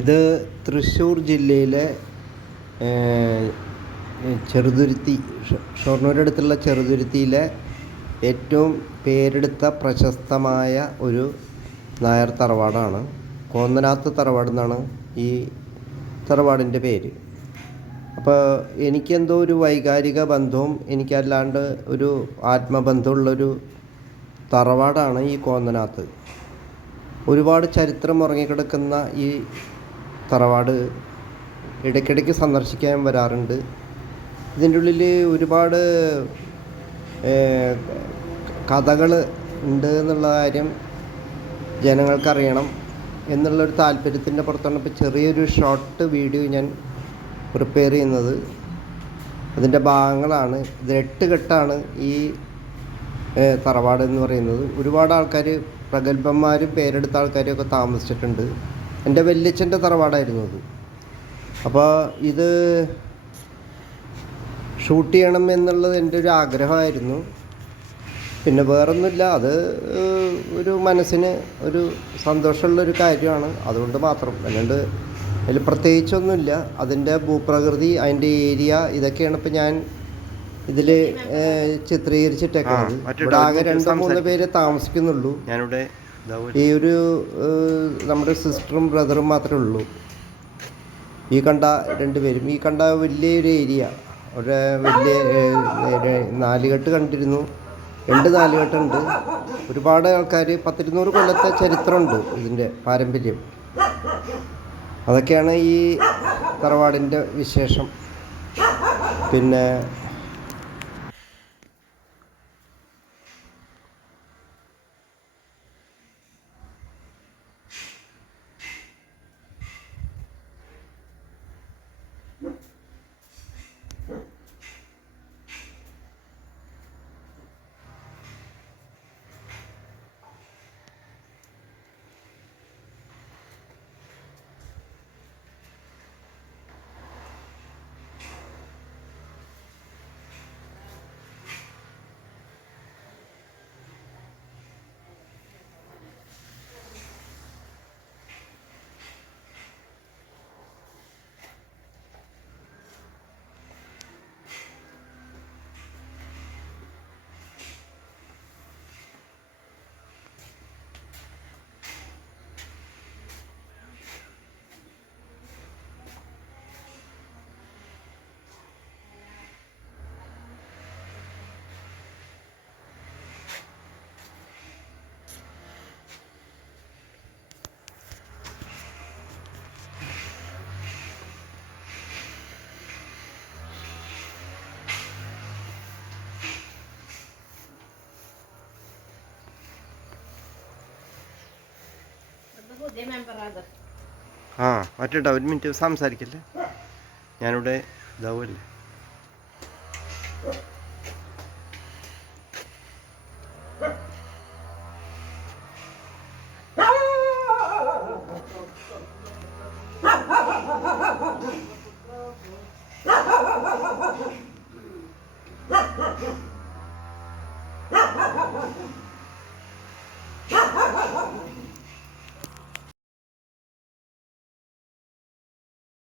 ഇത് തൃശ്ശൂർ ജില്ലയിലെ ചെറുതുരുത്തി, ഷൊർണൂരടുത്തുള്ള ചെറുതുരുത്തിയിലെ ഏറ്റവും പേരെടുത്ത പ്രശസ്തമായ ഒരു നായർ തറവാടാണ്. കോന്നനാത്ത് തറവാട് എന്നാണ് ഈ തറവാടിൻ്റെ പേര്. അപ്പോൾ എനിക്കെന്തോ ഒരു വൈകാരിക ബന്ധവും എനിക്കല്ലാണ്ട് ഒരു ആത്മബന്ധമുള്ളൊരു തറവാടാണ് ഈ കോന്നനാത്ത്. ഒരുപാട് ചരിത്രം ഉറങ്ങിക്കിടക്കുന്ന ഈ തറവാട് ഇടയ്ക്കിടയ്ക്ക് സന്ദർശിക്കാൻ വരാറുണ്ട്. ഇതിൻ്റെ ഉള്ളിൽ ഒരുപാട് കഥകൾ ഉണ്ട് എന്നുള്ള കാര്യം ജനങ്ങൾക്കറിയണം എന്നുള്ളൊരു താല്പര്യത്തിൻ്റെ പുറത്താണ് ഇപ്പോൾ ചെറിയൊരു ഷോർട്ട് വീഡിയോ ഞാൻ പ്രിപ്പയർ ചെയ്യുന്നത്. അതിൻ്റെ ഭാഗങ്ങളാണ്. ഇത് 8 കെട്ടാണ് ഈ തറവാട് എന്ന് പറയുന്നത്. ഒരുപാട് ആൾക്കാർ, പ്രഗത്ഭന്മാരും പേരെടുത്ത ആൾക്കാരും ഒക്കെ താമസിച്ചിട്ടുണ്ട്. എൻ്റെ വല്യച്ഛൻ്റെ തറവാടായിരുന്നു അത്. അപ്പോൾ ഇത് ഷൂട്ട് ചെയ്യണം എന്നുള്ളത് എൻ്റെ ഒരു ആഗ്രഹമായിരുന്നു. പിന്നെ വേറൊന്നുമില്ല, അത് ഒരു മനസ്സിന് ഒരു സന്തോഷമുള്ളൊരു കാര്യമാണ്, അതുകൊണ്ട് മാത്രം. അല്ലാണ്ട് അതിൽ പ്രത്യേകിച്ചൊന്നുമില്ല. അതിൻ്റെ ഭൂപ്രകൃതി, അതിൻ്റെ ഏരിയ, ഇതൊക്കെയാണ് ഇപ്പം ഞാൻ ഇതിൽ ചിത്രീകരിച്ചിട്ടേക്കുന്നത്. ഇവിടെ ആകെ 2-3 പേര് താമസിക്കുന്നുള്ളൂ. ഞാനിവിടെ ഈ ഒരു നമ്മുടെ സിസ്റ്ററും ബ്രദറും മാത്രമേ ഉള്ളൂ. ഈ കണ്ട 2 പേരും, ഈ കണ്ട വലിയൊരു ഏരിയ, ഒരു വലിയ 4 കെട്ട് കണ്ടിരുന്നു. 2 4 കെട്ടുണ്ട്. ഒരുപാട് ആൾക്കാർ, 10-200 കൊല്ലത്തെ ചരിത്രമുണ്ട് ഇതിൻ്റെ പാരമ്പര്യം. അതൊക്കെയാണ് ഈ തറവാടിൻ്റെ വിശേഷം. പിന്നെ മറ്റേട്ടാ, 1 മിനിറ്റ് സംസാരിക്കല്ലേ, ഞാനിവിടെ ഇതാവുമല്ലേ.